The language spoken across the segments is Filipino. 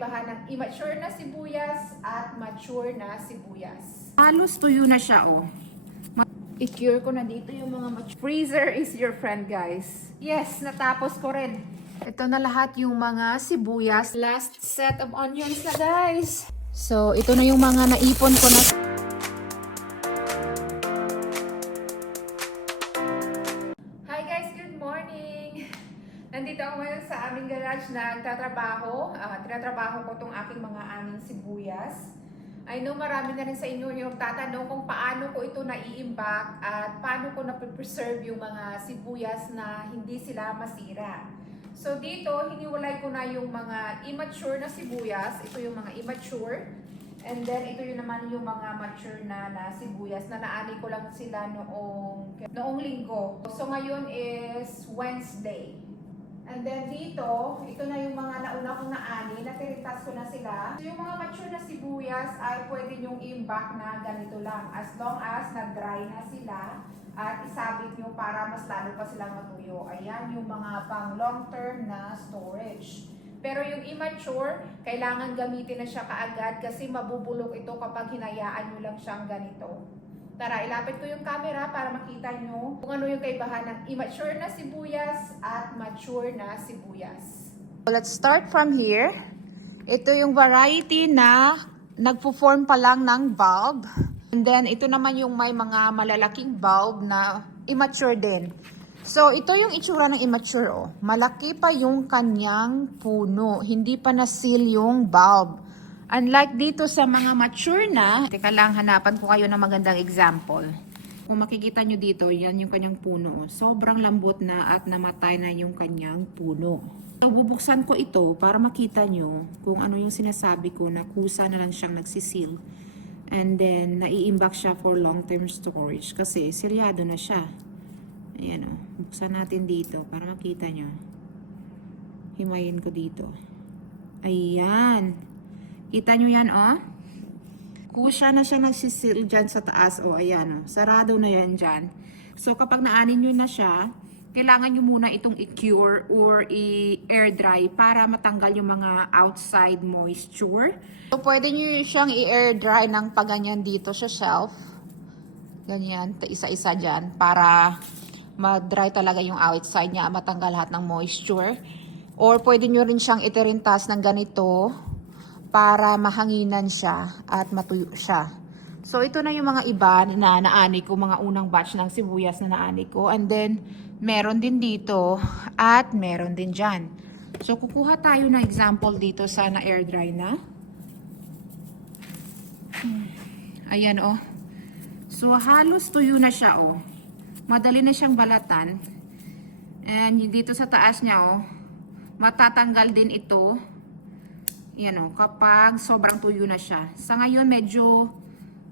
kaibahan ng immature na sibuyas at mature na sibuyas? Halos tuyo na siya, oh. I-cure ko na dito yung mga mature. Freezer is your friend, guys. Yes, natapos ko rin. Ito na lahat yung mga sibuyas. Last set of onions na, guys. So, ito na yung mga naipon ko na. Hi guys, good morning! Nandito ako ngayon sa aming garage na nagtatrabaho. Tinatrabaho ko itong aking mga aming sibuyas. I know marami na rin sa inyo yung tatanong kung paano ko ito naiimbak at paano ko na-preserve yung mga sibuyas na hindi sila masira. So dito, hiniwalay ko na yung mga immature na sibuyas. Ito yung mga immature. And then ito yung naman yung mga mature na sibuyas na naani ko lang sila noong linggo. So ngayon is Wednesday. And then dito, ito na yung mga nauna kong naani, natiritas ko na sila. So yung mga mature na sibuyas ay pwede nyong i-imbak na ganito lang. As long as nag-dry na sila at isabit nyo para mas lalo pa silang matuyo. Ayan yung mga pang long-term na storage. Pero yung immature, kailangan gamitin na siya kaagad kasi mabubulok ito kapag hinayaan nyo lang siyang ganito. Tara, ilapit ko yung camera para makita nyo kung ano yung kaibahan ng immature na sibuyas at mature na sibuyas. So let's start from here. Ito yung variety na nagpo-form pa lang ng bulb. And then ito naman yung may mga malalaking bulb na immature din. So, ito yung itsura ng immature, oh. Malaki pa yung kanyang puno. Hindi pa na-seal yung bulb. Unlike dito sa mga mature na, teka lang, hanapan ko kayo ng magandang example. Kung makikita nyo dito, yan yung kanyang puno. Sobrang lambot na at namatay na yung kanyang puno. So, bubuksan ko ito para makita nyo kung ano yung sinasabi ko na kusa na lang siyang nagsisil. And then, naiimbak siya for long-term storage kasi silyado na siya. Ayan o. Buksan natin dito para makita nyo. Himayin ko dito. Ayan. Kita nyo yan o. Kusya na siya nagsisil dyan sa taas o. Ayan o. Sarado na yan dyan. So kapag naanin nyo na siya, kailangan nyo muna itong i-cure or i-air dry para matanggal yung mga outside moisture. So pwede nyo siyang i-air dry ng paganyan dito sa shelf. Ganyan. Isa-isa dyan para mag-dry talaga yung outside niya, matanggal lahat ng moisture. Or pwede nyo rin siyang itirintas ng ganito para mahanginan siya at matuyo siya. So ito na yung mga iba na naani ko, mga unang batch ng sibuyas na naani ko. And then, meron din dito at meron din dyan. So kukuha tayo ng example dito sa na-air dry na. Ayan oh. So halos tuyo na siya oh. Madali na siyang balatan. And dito sa taas niya, oh, matatanggal din ito. Yan, oh, kapag sobrang tuyo na siya. Sa ngayon, medyo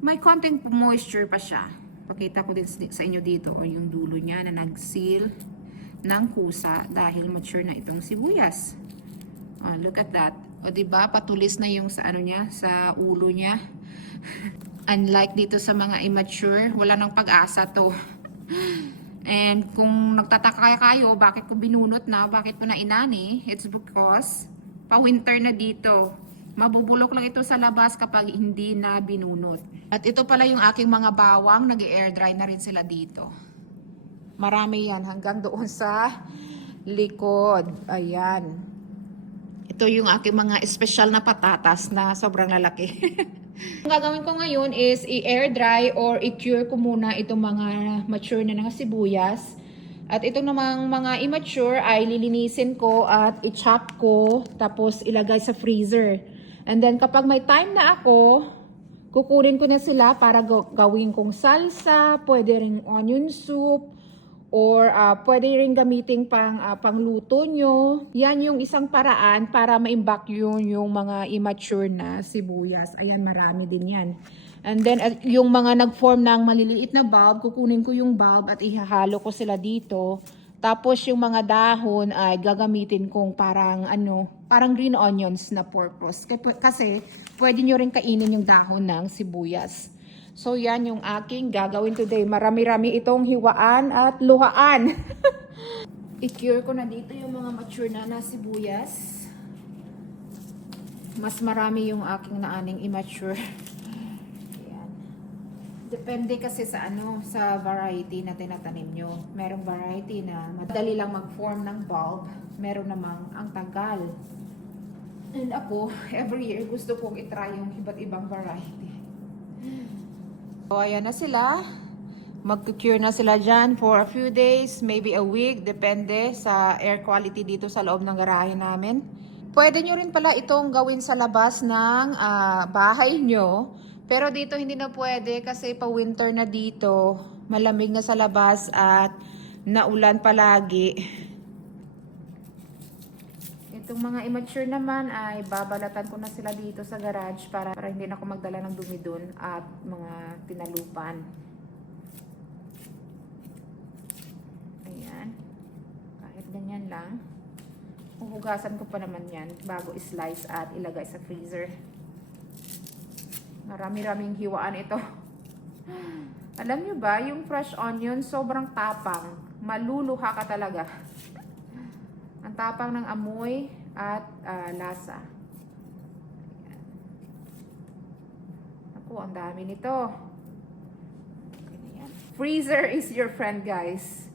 may konting moisture pa siya. Pakita ko din sa inyo dito, or yung dulo niya na nag-seal ng kusa dahil mature na itong sibuyas. Oh, look at that. O, diba? Patulis na yung sa ano niya, sa ulo niya. Unlike dito sa mga immature, wala nang pag-asa to. And kung nagtataka kayo, bakit ko binunot na, bakit ko na inani, it's because pa-winter na dito. Mabubulok lang ito sa labas kapag hindi na binunot. At ito pala yung aking mga bawang, nag-air dry na rin sila dito. Marami yan hanggang doon sa likod. Ayan. Ito yung aking mga special na patatas na sobrang lalaki. Ang gagawin ko ngayon is i-air dry or i-cure ko muna itong mga mature na sibuyas. At itong namang mga immature ay lilinisin ko at i-chop ko tapos ilagay sa freezer. And then kapag may time na ako, kukunin ko na sila para gawin kong salsa, pwede ring onion soup, or pwede rin gamitin pangluto nyo. Yan yung isang paraan para ma-imbak yung mga immature na sibuyas. Ayan, marami din yan. And then, yung mga nag-form ng maliliit na bulb, kukunin ko yung bulb at ihahalo ko sila dito. Tapos, yung mga dahon ay gagamitin kong parang green onions na purpose. Kasi, pwede nyo rin kainin yung dahon ng sibuyas. So yan yung aking gagawin today. Marami-rami itong hiwaan at luhaan. I-cure ko na dito yung mga mature na sibuyas. mas marami yung aking naaning immature. Ayan. Depende kasi sa sa variety na tinatanim nyo. Merong variety na madali lang mag-form ng bulb. Meron namang ang tagal. And ako, every year gusto kong itry yung iba't ibang variety. So, ayan na sila. Mag-cure na sila dyan for a few days, maybe a week, depende sa air quality dito sa loob ng garahe namin. Pwede nyo rin pala itong gawin sa labas ng bahay nyo. Pero dito hindi na pwede kasi pa-winter na dito. Malamig na sa labas at naulan palagi. Itong mga immature naman ay babalatan ko na sila dito sa garage para hindi na ako magdala ng dumi dun at mga tinalupan. Ayan. Kahit ganyan lang. Huhugasan ko pa naman yan bago i-slice at ilagay sa freezer. Marami-raming hiwaan ito. Alam nyo ba, yung fresh onion sobrang tapang. Maluluha ka talaga. Ang tapang ng amoy at lasa. Ayan. Ako, ang dami nito. Okay na yan. Freezer is your friend, guys.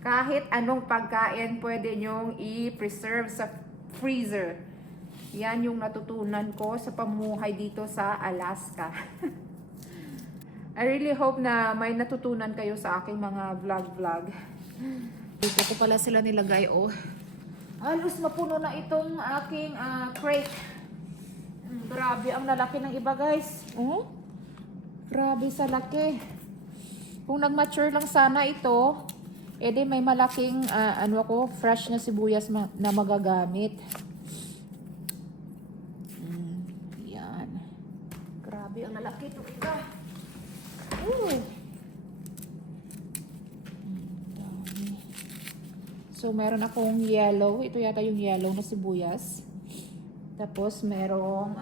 Kahit anong pagkain pwede nyong i-preserve sa freezer. Yan yung natutunan ko sa pamumuhay dito sa Alaska. I really hope na may natutunan kayo sa aking mga vlog. Dito ko pala sila nilagay, oh. Halos mapuno na itong aking crate. Grabe ang lalaki ng iba, guys. Oh? Grabe sa laki. Kung nag-mature lang sana ito, edi may malaking fresh na sibuyas na magagamit. Yan. Grabe ang lalaki ito. Dami. So meron akong yellow. Ito yata yung yellow na sibuyas. Tapos merong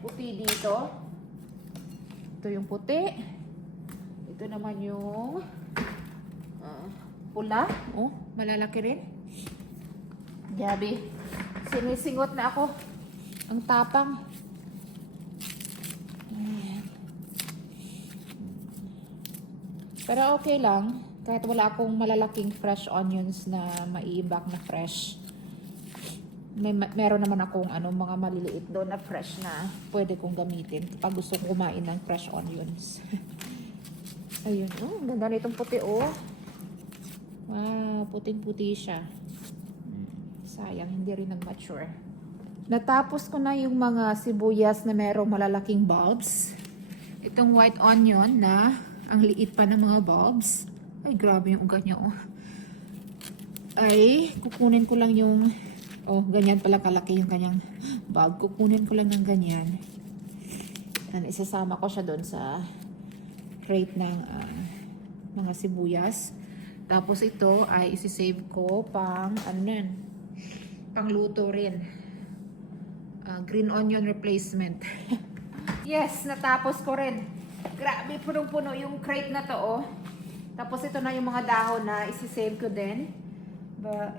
puti dito. Ito yung puti. Ito naman yung pula. Oh, malalaki rin. Gabi. Sinisingot na ako. Ang tapang. Ayan. Pero okay lang. Kahit wala akong malalaking fresh onions na maiibak na fresh. Meron naman akong mga maliliit doon na fresh na pwede kong gamitin kapag gusto kong kumain ng fresh onions. Ayun. Oh, ganda nitong puti, oh. Wow, puting-puti siya. Sayang, hindi rin nag-mature. Natapos ko na yung mga sibuyas na merong malalaking bulbs. Itong white onion na ang liit pa ng mga bulbs. Ay, grabe yung ugat niya, oh. Ay, kukunin ko lang yung... Oh, ganyan pala kalaki yung kanyang bulb. Kukunin ko lang ng ganyan. And isasama ko siya doon sa crate ng mga sibuyas. Tapos ito ay isi-save ko pang pangluto rin. Green onion replacement. Yes, natapos ko rin. Grabe, punong-puno yung crate na to, oh. Tapos ito na yung mga dahon na isi-save ko din.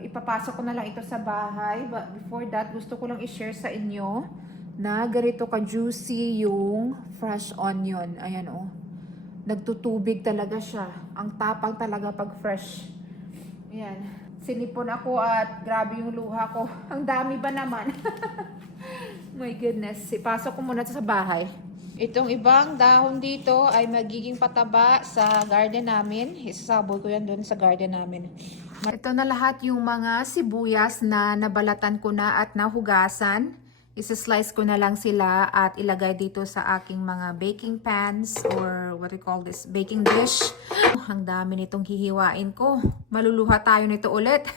Ipapasok ko na lang ito sa bahay. But before that, gusto ko lang i-share sa inyo na ganito ka-juicy yung fresh onion. Ayan, oh. Nagtutubig talaga siya. Ang tapang talaga pag fresh. Ayan. Sinipon ako at grabe yung luha ko. Ang dami ba naman? My goodness. Ipasok ko muna sa bahay. Itong ibang dahon dito ay magiging pataba sa garden namin. Isasabol ko yan doon sa garden namin. Ito na lahat yung mga sibuyas na nabalatan ko na at nahugasan. Isa-slice ko na lang sila at ilagay dito sa aking mga baking pans or what you call this, baking dish. Ang dami nitong hihiwain ko. Maluluha tayo nito ulit.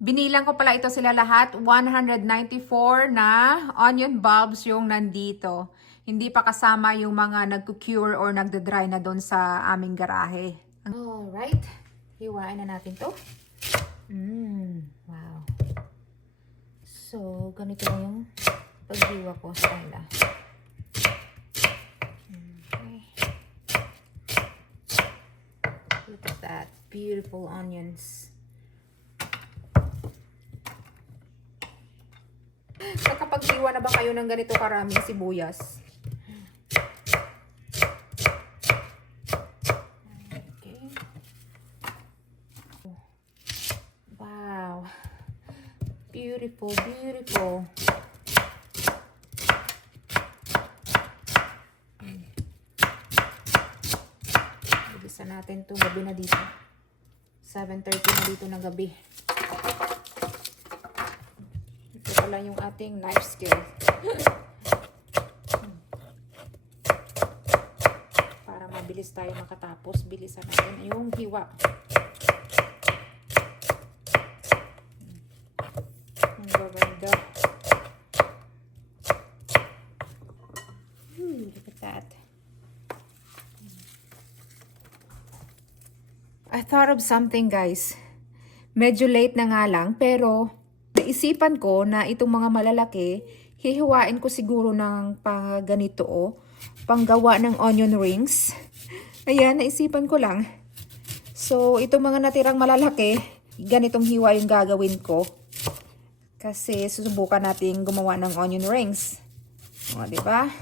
Binilang ko pala ito sila lahat. 194 na onion bulbs yung nandito. Hindi pa kasama yung mga nagko-cure or nagda-dry na doon sa aming garahe. Alright. Hiwain na natin to. Wow. So, ganito na yung paghiwa ko sa kanila. Okay. Look at that. Beautiful onions. Sa kapag Nakahiwa na ba kayo ng ganito karaming sibuyas? Okay. Wow. Beautiful, beautiful. Bilisan natin to. Gabi na dito. 7:30 na dito ng gabi. Ito pala yung ating knife skill. Para mabilis tayo makatapos. Bilisan natin yung hiwa. Ang gaganda. Look at that. I thought of something, guys. Medyo late na nga lang, pero naisipan ko na itong mga malalaki, hihiwain ko siguro ng ganito panggawa ng onion rings. Ayan, naisipan ko lang. So, itong mga natirang malalaki, ganitong hiwa yung gagawin ko. Kasi susubukan natin gumawa ng onion rings. O, diba?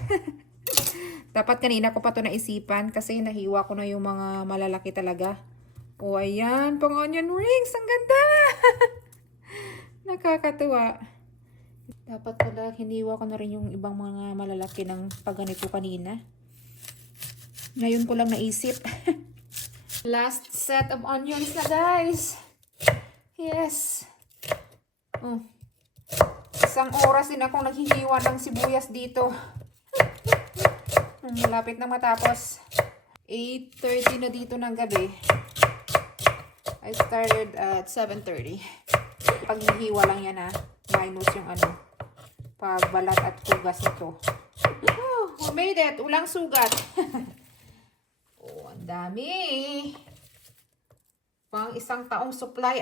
Dapat kanina ko pa to naisipan kasi nahiwa ko na yung mga malalaki talaga. O, ayan, pang onion rings. Ang ganda! Nakakatuwa. Dapat pala, hiniwa ko na rin yung ibang mga malalaki ng pagganito kanina. Ngayon ko lang naisip. Last set of onions na, guys. Yes. Oh. Isang oras din akong naghihiwa ng sibuyas dito. Malapit na matapos. 8:30 na dito ng gabi. I started at 7:30. Paghihiwa lang yan minus yung pagbalat at hugas nito. Oh, we made it. Ulang sugat. Oh, ang dami. Pang isang taong supply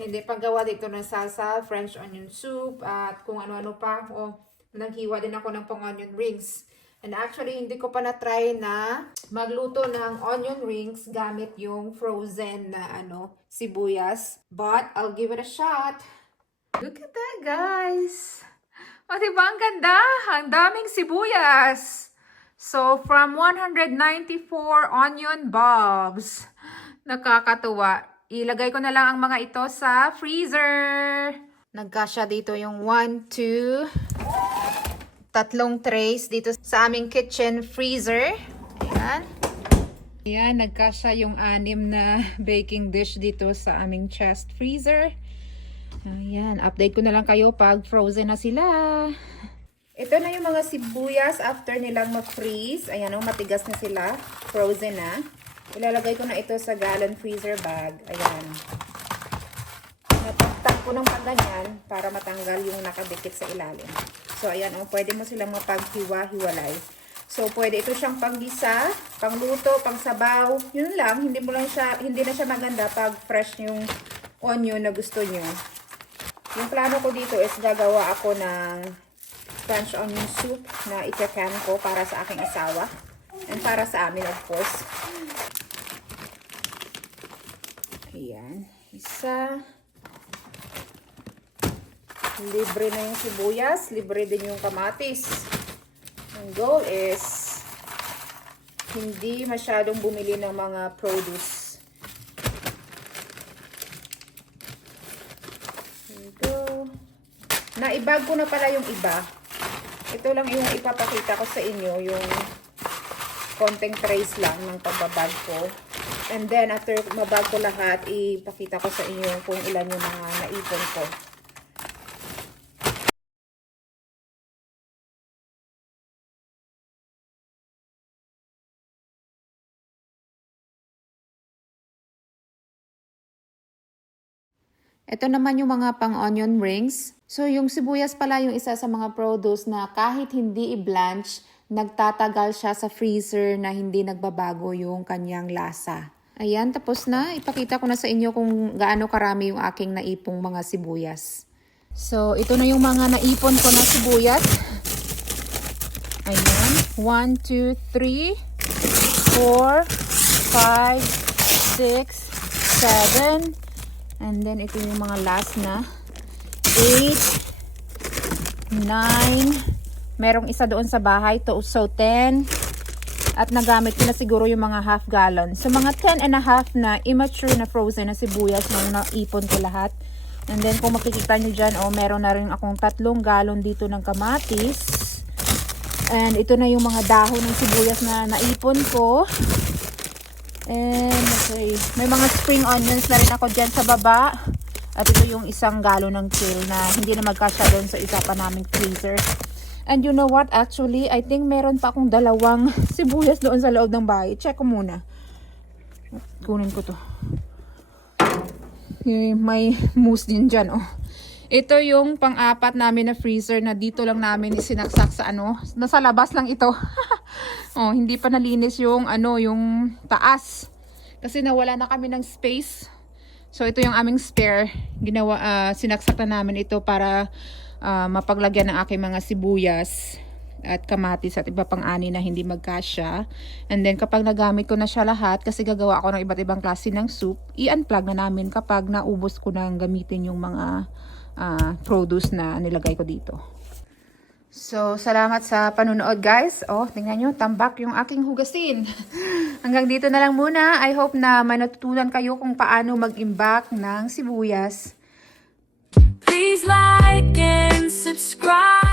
Hindi paggawa dito ng salsa, French onion soup, at kung ano-ano pa. Oh, naghiwa din ako ng pang onion rings. And actually, hindi ko pa na-try na magluto ng onion rings gamit yung frozen na sibuyas. But, I'll give it a shot. Look at that, guys. O, diba? Ang ganda. Ang daming sibuyas. So, from 194 onion bulbs. Nakakatuwa. Ilagay ko na lang ang mga ito sa freezer. Nagkasya dito yung 1, 2... 3 trays dito sa aming kitchen freezer. Ayan. Ayan, nagkasya yung 6 na baking dish dito sa aming chest freezer. Ayan, update ko na lang kayo pag frozen na sila. Ito na yung mga sibuyas after nilang ma-freeze. Ayan matigas na sila. Frozen na. Ilalagay ko na ito sa gallon freezer bag. Ayan. Natagtag ko ng pagganyan para matanggal yung nakadikit sa ilalim. So, ayan pwede mo silang mapaghiwa-hiwalay. So, pwede ito siyang panggisa, pangluto, pangsabaw. Yun lang, hindi na siya maganda pag fresh yung onion na gusto nyo. Yung plano ko dito is gagawa ako ng French onion soup na ika-can ko para sa aking asawa. And para sa amin, of course. Ayan. Isa. Libre na yung sibuyas, libre din yung kamatis. Ang goal is hindi masyadong bumili ng mga produce. Ito. Naibag ko na pala yung iba. Ito lang yung ipapakita ko sa inyo, yung konting trays lang ng pagbabag ko. And then, after mabag ko lahat, ipakita ko sa inyo kung ilan yung mga naipon ko. Ito naman yung mga pang-onion rings. So, yung sibuyas pala yung isa sa mga produce na kahit hindi i-blanch, nagtatagal siya sa freezer na hindi nagbabago yung kanyang lasa. Ayan, tapos na. Ipakita ko na sa inyo kung gaano karami yung aking naipong mga sibuyas. So, ito na yung mga naipon ko na sibuyas. Ayan. 1, 2, 3, 4, 5, 6, 7, and then ito yung mga last na 8, 9. Merong isa doon sa bahay. So 10. At nagamit ko na siguro yung mga half gallon. So mga 10 and a half na immature na frozen na sibuyas nung naipon ko lahat. And then kung makikita nyo dyan, meron na rin akong 3 galon dito ng kamatis. And ito na yung mga dahon ng sibuyas na naipon ko. And okay, may mga spring onions na rin ako dyan sa baba. At ito yung 1 galon ng kale na hindi na magkasya doon sa isa pa naming freezer. And you know what? Actually, I think meron pa akong 2 sibuyas doon sa loob ng bahay. Check ko muna. Kunin ko to. May mousse din dyan, oh. Ito yung pang-apat namin na freezer na dito lang namin isinaksak sa nasa labas lang ito. Oh, hindi pa nalinis yung yung taas. Kasi nawala na kami ng space. So ito yung aming spare. Sinaksak na namin ito para mapaglagyan ng aking mga sibuyas at kamatis at iba pang ani na hindi magkasya. And then kapag nagamit ko na siya lahat, kasi gagawa ako ng iba't ibang klase ng soup, i-unplug na namin kapag naubos ko nang gamitin yung mga produce na nilagay ko dito. So, salamat sa panunood guys. Oh, tingnan nyo, tambak yung aking hugasin. Hanggang dito na lang muna. I hope na may natutunan kayo kung paano mag-imbak ng sibuyas. Please like and subscribe.